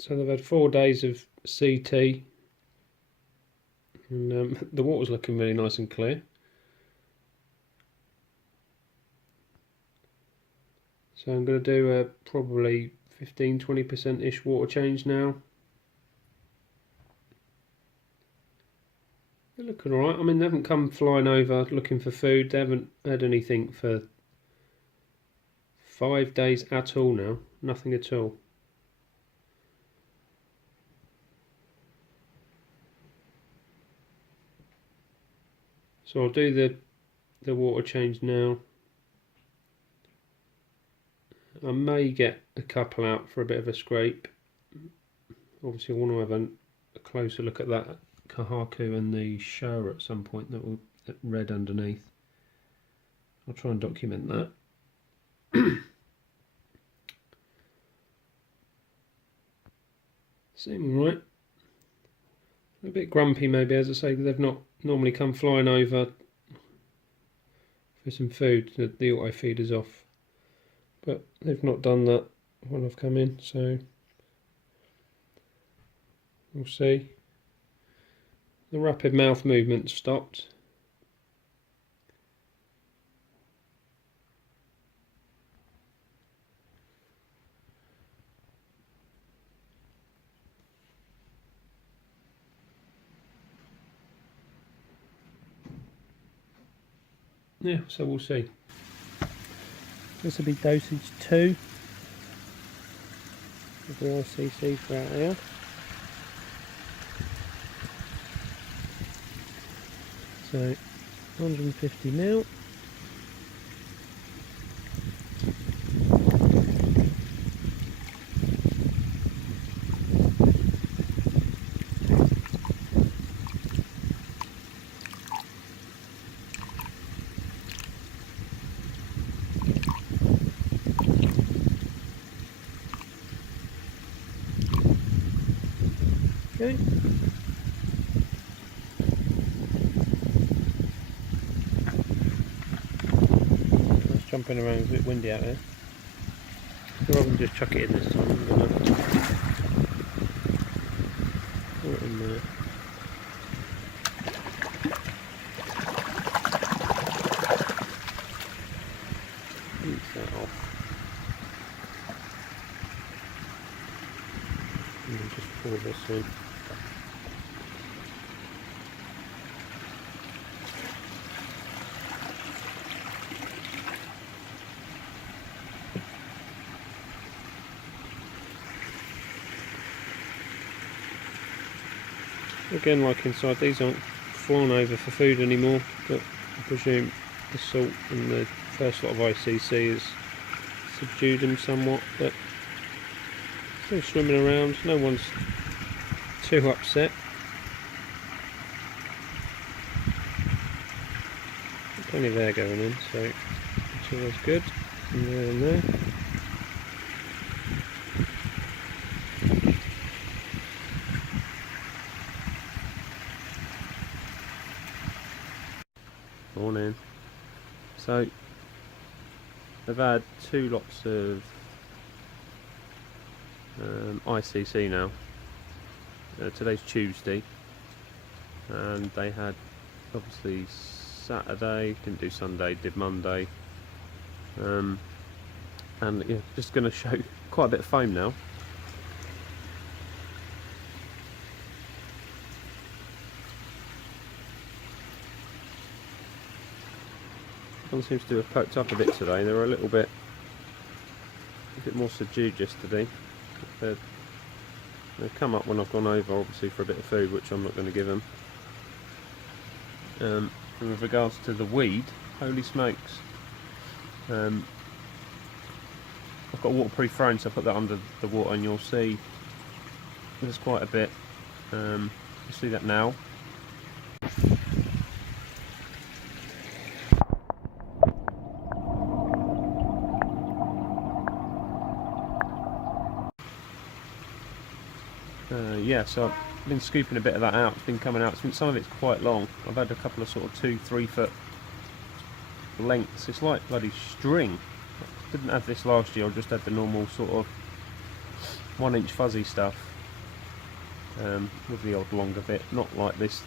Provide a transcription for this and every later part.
So they've had 4 days of CT, and the water's looking really nice and clear. So I'm going to do a probably 15-20% ish water change now. They're looking alright. I mean, they haven't come flying over looking for food. They haven't had anything for 5 days at all now. Nothing at all. So I'll do the water change now. I may get a couple out for a bit of a scrape. Obviously I want to have a closer look at that Kahaku and the shower at some point that will red underneath. I'll try and document that. Seeming right. A bit grumpy maybe, as I say, they've not normally come flying over for some food. The auto feeder's off, but they've not done that when I've come in, so we'll see. The rapid mouth movement stopped. Yeah, so we'll see. This will be dosage 2 of the ICC for out here. So 150 ml. Okay. It's jumping around, it's a bit windy out there. Rather than just chuck it in this time, I'm going to pour it in there. Rinse that off. And then just pour this in. Again, like inside, these aren't flown over for food anymore, but I presume the salt and the first lot of ICC has subdued them somewhat, but still swimming around. No one's too upset. Plenty of air going in, so it's always good. And there and there. Morning. So they've had 2 lots of ICC now. Today's Tuesday, and they had obviously Saturday, didn't do Sunday, did Monday, and yeah, just going to show quite a bit of foam now. One seems to have poked up a bit today. They were a bit more subdued yesterday. They've come up when I've gone over, obviously, for a bit of food, which I'm not going to give them. And with regards to the weed, holy smokes! I've got a waterproof frame, so I put that under the water, and you'll see there's quite a bit. You'll see that now. Yeah, so I've been scooping a bit of that out. It's been coming out. Some of it's quite long. I've had a couple of sort of 2-3 foot lengths. It's like bloody string. I didn't have this last year. I just had the normal sort of 1-inch fuzzy stuff, with the odd longer bit, not like this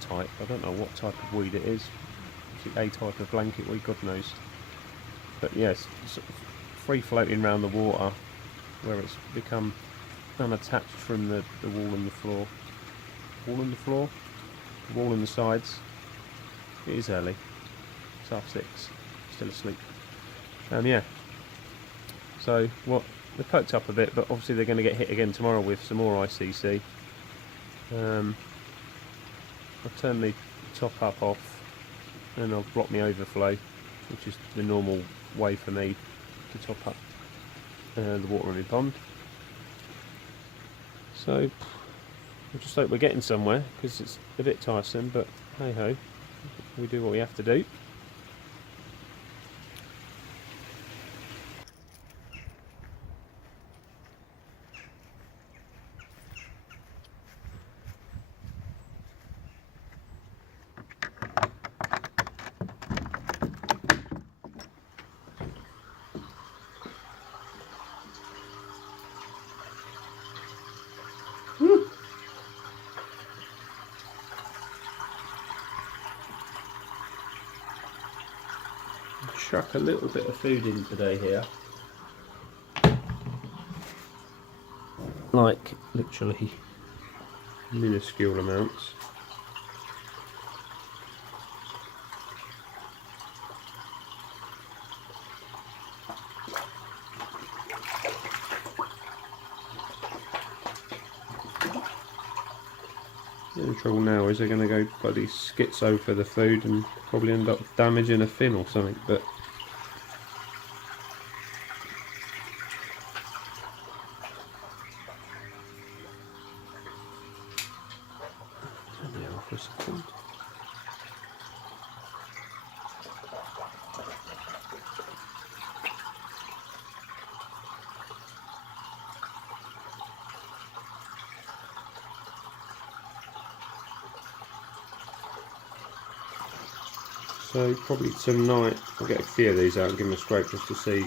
type. I don't know what type of weed it is. It's a type of blanket weed, God knows. But yes, sort of free floating around the water, where it's become unattached from the wall and the floor. Wall and the floor? The wall and the sides. It is early. It's 6:30. Still asleep. Yeah. So what? They've poked up a bit, but obviously they're going to get hit again tomorrow with some more ICC. I'll turn the top up off, and I'll block my overflow, which is the normal way for me to top up the water in my pond. So I just hope we're getting somewhere, because it's a bit tiresome, but hey ho, we do what we have to do. Chuck a little bit of food in today here, like literally minuscule amounts. The only trouble now is they're going to go bloody schizo for the food and probably end up damaging a fin or something, but turn it off for a second. So probably tonight I'll get a few of these out and give them a scrape just to see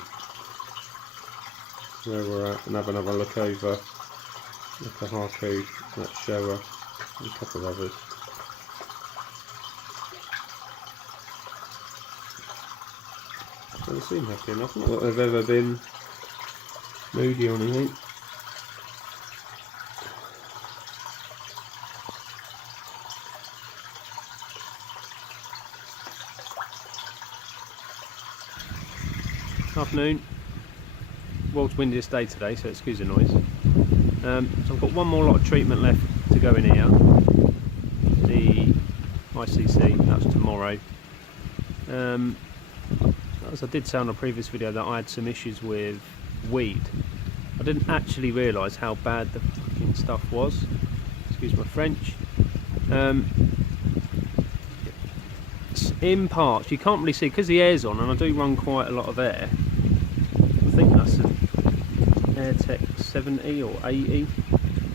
where we're at, and have another look over the Kahaku, that shower, and a couple of others. So they seem happy enough, not that they've ever been moody or anything. Afternoon. World's windiest day today, so excuse the noise. So I've got one more lot of treatment left to go in here. The ICC, that's tomorrow. As I did say on a previous video that I had some issues with weed. I didn't actually realise how bad the fucking stuff was. Excuse my French. In parts, you can't really see because the air's on, and I do run quite a lot of air. I think that's an AirTech 70 or 80.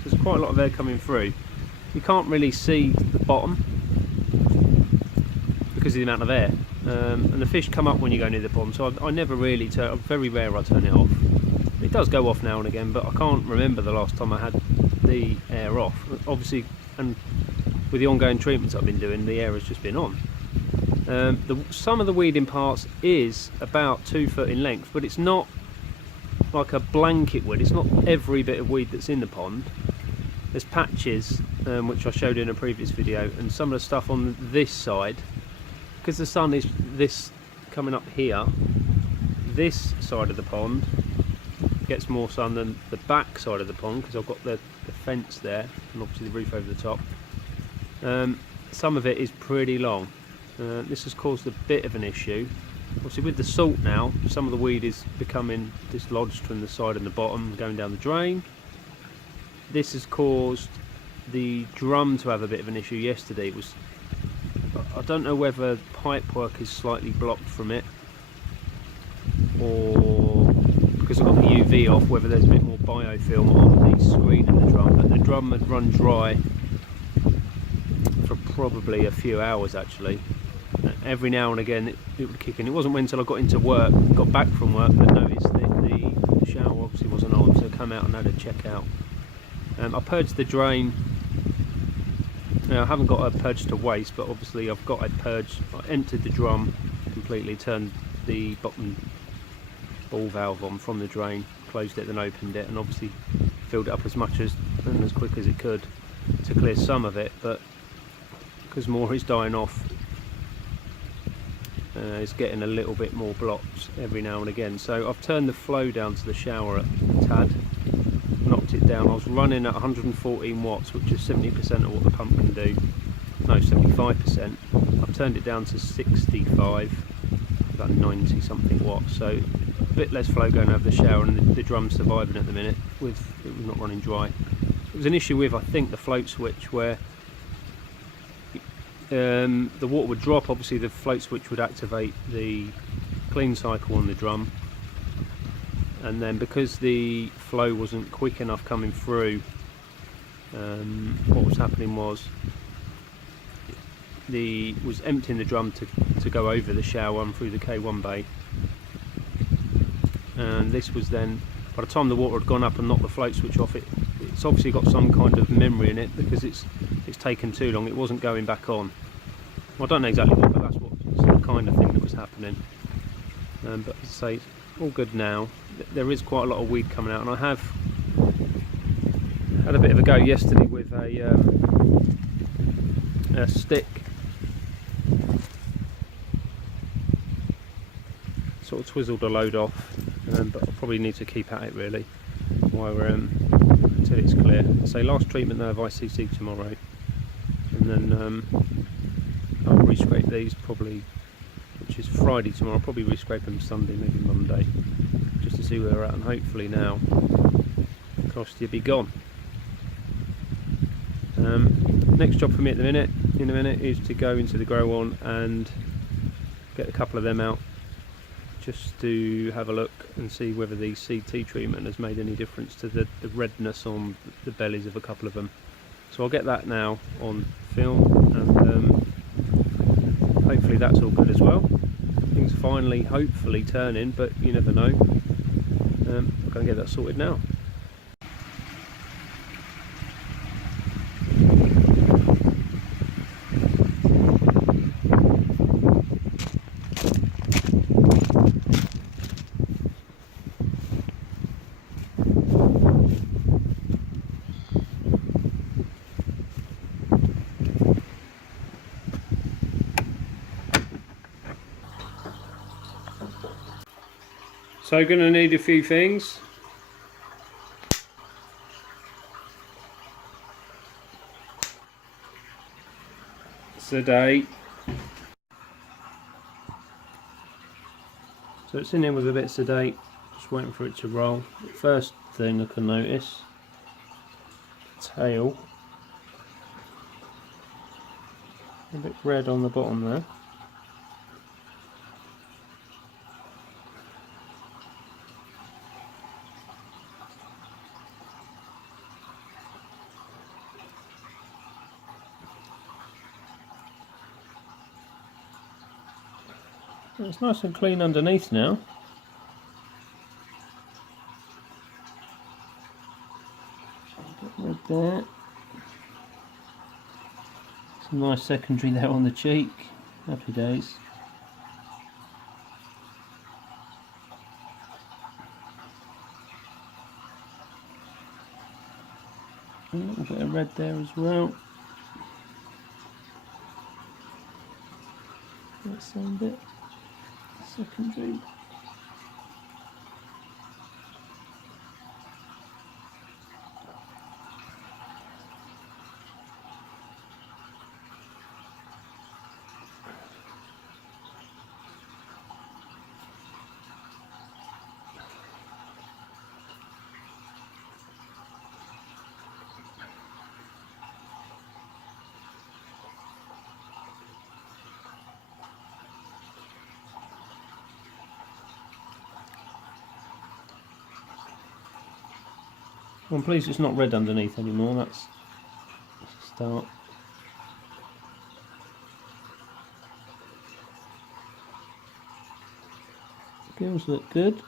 There's quite a lot of air coming through. You can't really see the bottom because of the amount of air, and the fish come up when you go near the pond. So I never really turn. Very rare I turn it off. It does go off now and again, but I can't remember the last time I had the air off. Obviously, and with the ongoing treatments I've been doing, the air has just been on. Some of the weed in parts is about 2 foot in length, but it's not like a blanket weed. It's not every bit of weed that's in the pond. There's patches, which I showed in a previous video, and some of the stuff on this side, because the sun is this coming up here, this side of the pond gets more sun than the back side of the pond, because I've got the fence there and obviously the roof over the top. Some of it is pretty long. This has caused a bit of an issue. Obviously with the salt now, some of the weed is becoming dislodged from the side and the bottom, going down the drain. This has caused the drum to have a bit of an issue yesterday. It was, I don't know whether pipe work is slightly blocked from it, or because I've got the UV off, whether there's a bit more biofilm on the screen in the drum. But the drum had run dry for probably a few hours actually. Every now and again it would kick in. It wasn't until I got into work, got back from work, that I noticed that the shower obviously wasn't on, so I come out and had a check out. I purged the drain. Now, I haven't got a purge to waste, but obviously I've got a purge. I emptied the drum completely, turned the bottom ball valve on from the drain, closed it, then opened it, and obviously filled it up as much as and as quick as it could to clear some of it. But because more is dying off, it's getting a little bit more blocked every now and again. So I've turned the flow down to the shower a tad, knocked it down. I was running at 114 watts, which is 70% of what the pump can do. No, 75%. I've turned it down to 65, about 90 something watts. So a bit less flow going over the shower, and the drum's surviving at the minute with it not running dry. It was an issue with, I think, the float switch, where the water would drop. Obviously the float switch would activate the clean cycle on the drum, and then because the flow wasn't quick enough coming through, what was happening was was emptying the drum to go over the shower and through the K1 bay, and this was then, by the time the water had gone up and knocked the float switch off, it's obviously got some kind of memory in it, because it's taken too long. It wasn't going back on. Well, I don't know exactly what, but that's the kind of thing that was happening. But as I say, all good now. There is quite a lot of weed coming out, and I have had a bit of a go yesterday with a stick. Sort of twizzled a load off, but I'll probably need to keep at it really while until it's clear. So last treatment though of ICC tomorrow, and then I'll re-scrape these probably, which is Friday tomorrow. I'll probably re-scrape them Sunday, maybe Monday, just to see where we're at, and hopefully now the cost will be gone. Next job for me at the minute, in a minute, is to go into the grow on and get a couple of them out, just to have a look and see whether the CT treatment has made any difference to the redness on the bellies of a couple of them. So I'll get that now on film, and hopefully that's all good as well. Things finally hopefully turning, but you never know. I'm going to get that sorted now. So going to need a few things. Sedate. So it's in here with a bit sedate, just waiting for it to roll. First thing I can notice, tail. A bit red on the bottom there. It's nice and clean underneath now. Get rid there. Some nice secondary there on the cheek. Happy days. A little bit of red there as well. That same bit. Secondary. I'm pleased it's not red underneath anymore. That's a start. Gills look good.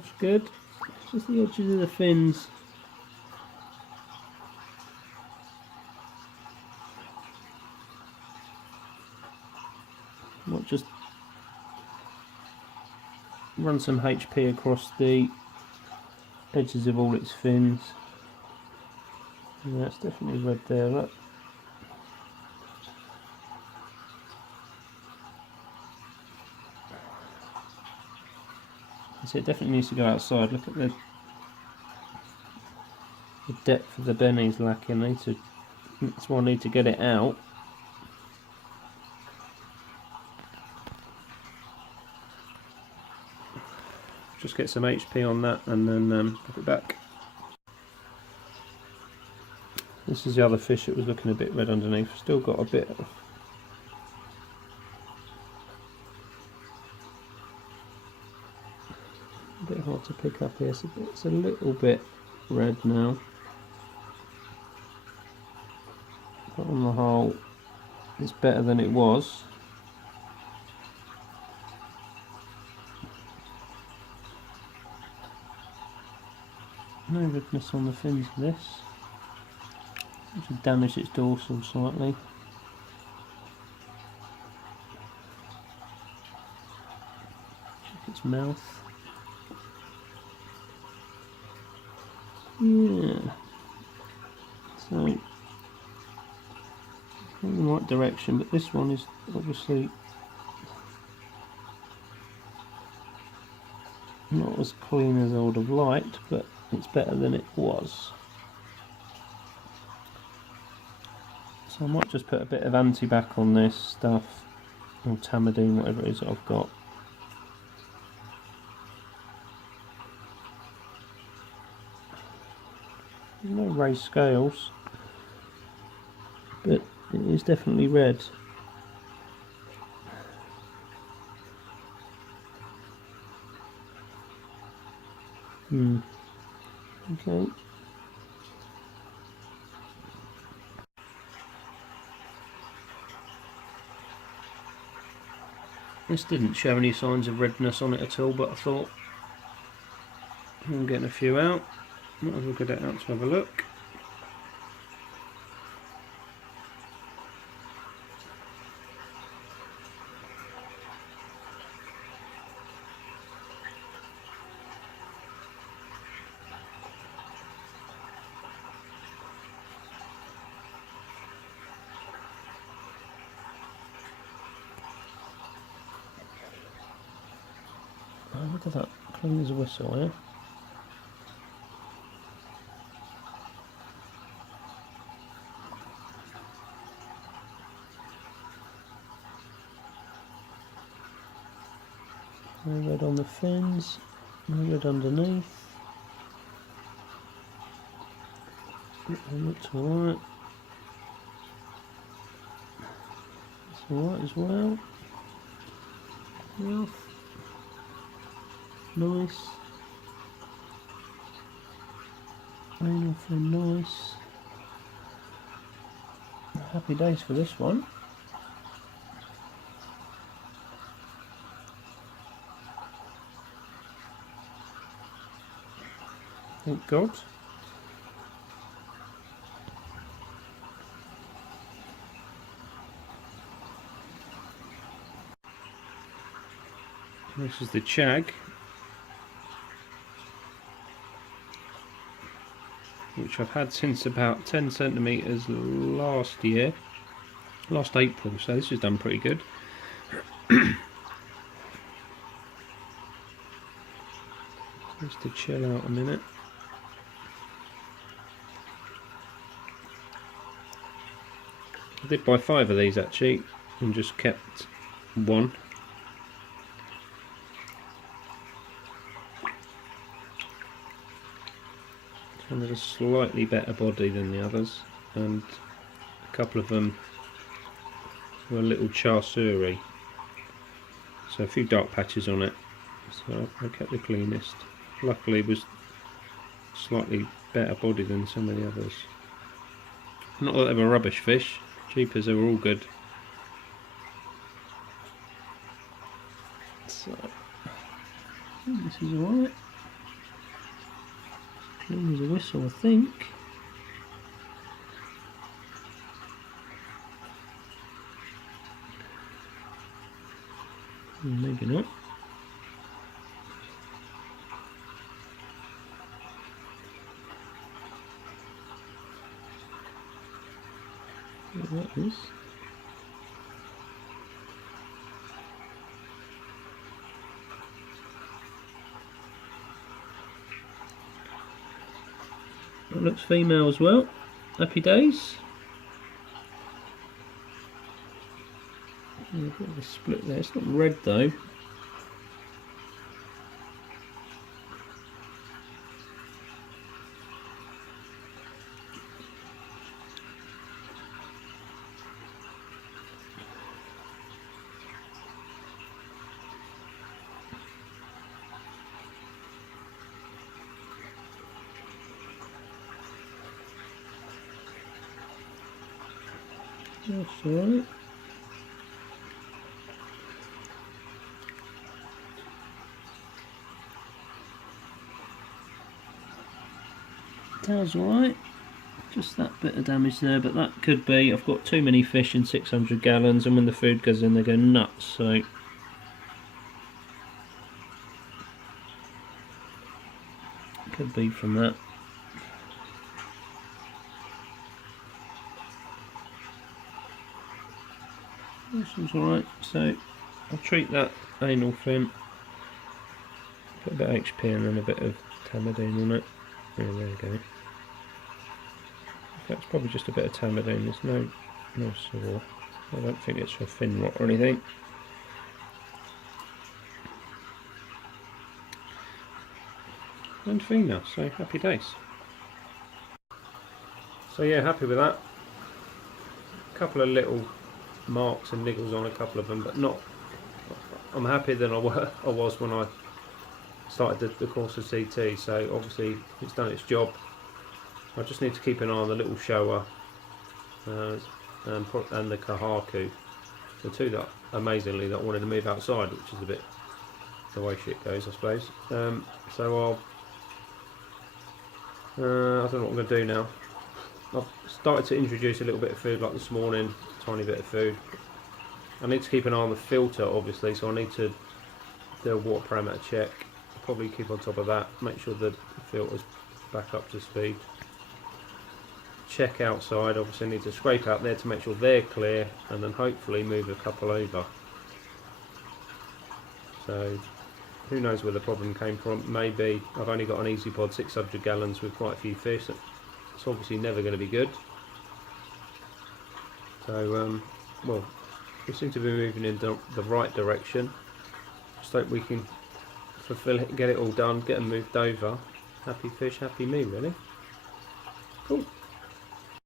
That's good. It's just the edges of the fins. Might just run some HP across the edges of all its fins. Yeah, it's definitely red there, look. So it definitely needs to go outside. Look at the depth of the benny's lacking. That's why I need to get it out. Just get some HP on that and then put it back. This is the other fish that was looking a bit red underneath. Still got a bit hard to pick up here, so it's a little bit red now. But on the whole, it's better than it was. No redness on the fins of this. It should damage its dorsal slightly. Check its mouth. Yeah. So, in the right direction, but this one is obviously not as clean as I would have liked, but it's better than it was. So I might just put a bit of anti-bac on this stuff, or Tamidine, whatever it is that I've got. There's no raised scales, but it is definitely red. Okay. This didn't show any signs of redness on it at all, but I thought I'm getting a few out. Might as well get it out to have a look. Oh, look at that, clean as a whistle, eh? No red on the fins, no red underneath. It looks alright. It's alright as well. Mouth. Nice. Anal fin nice. Happy days for this one. Thank God. This is the chag, which I've had since about 10 centimetres last April, so this has done pretty good. Just to chill out a minute. I did buy 5 of these actually, and just kept one. One with a slightly better body than the others, and a couple of them were a little char-sieu-y, so a few dark patches on it, so I kept the cleanest. Luckily it was slightly better body than some of the others. Not that they were rubbish fish, cheapers, they were all good. So this is alright. Clean as a whistle, I think. Maybe not. What that is. That looks female as well. Happy days. A bit of a split there. It's not red though. That's alright. Tail's alright. Just that bit of damage there, but that could be, I've got too many fish in 600 gallons, and when the food goes in they go nuts, so could be from that. This one's alright, so I'll treat that anal fin, put a bit of HP and then a bit of tamidine on it. Oh, there you go. That's probably just a bit of tamidine, there's no sore. I don't think it's for fin rot or anything. And female, so happy days. So yeah, happy with that. A couple of little marks and niggles on a couple of them, but not. I'm happier than I was when I started the course of CT. So obviously it's done its job. I just need to keep an eye on the little shower and the kahaku, the two that amazingly that wanted to move outside, which is a bit the way shit goes, I suppose. So I don't know what I'm going to do now. I've started to introduce a little bit of food, like this morning, a tiny bit of food. I need to keep an eye on the filter, obviously, so I need to do a water parameter check. I'll probably keep on top of that, make sure the filter's back up to speed. Check outside, obviously I need to scrape out there to make sure they're clear, and then hopefully move a couple over. So who knows where the problem came from. Maybe I've only got an easy pod 600 gallons with quite a few fish. It's obviously never going to be good. So well, we seem to be moving in the right direction. Just hope we can fulfill it, get it all done, get them moved over. Happy fish, happy me, really. Cool.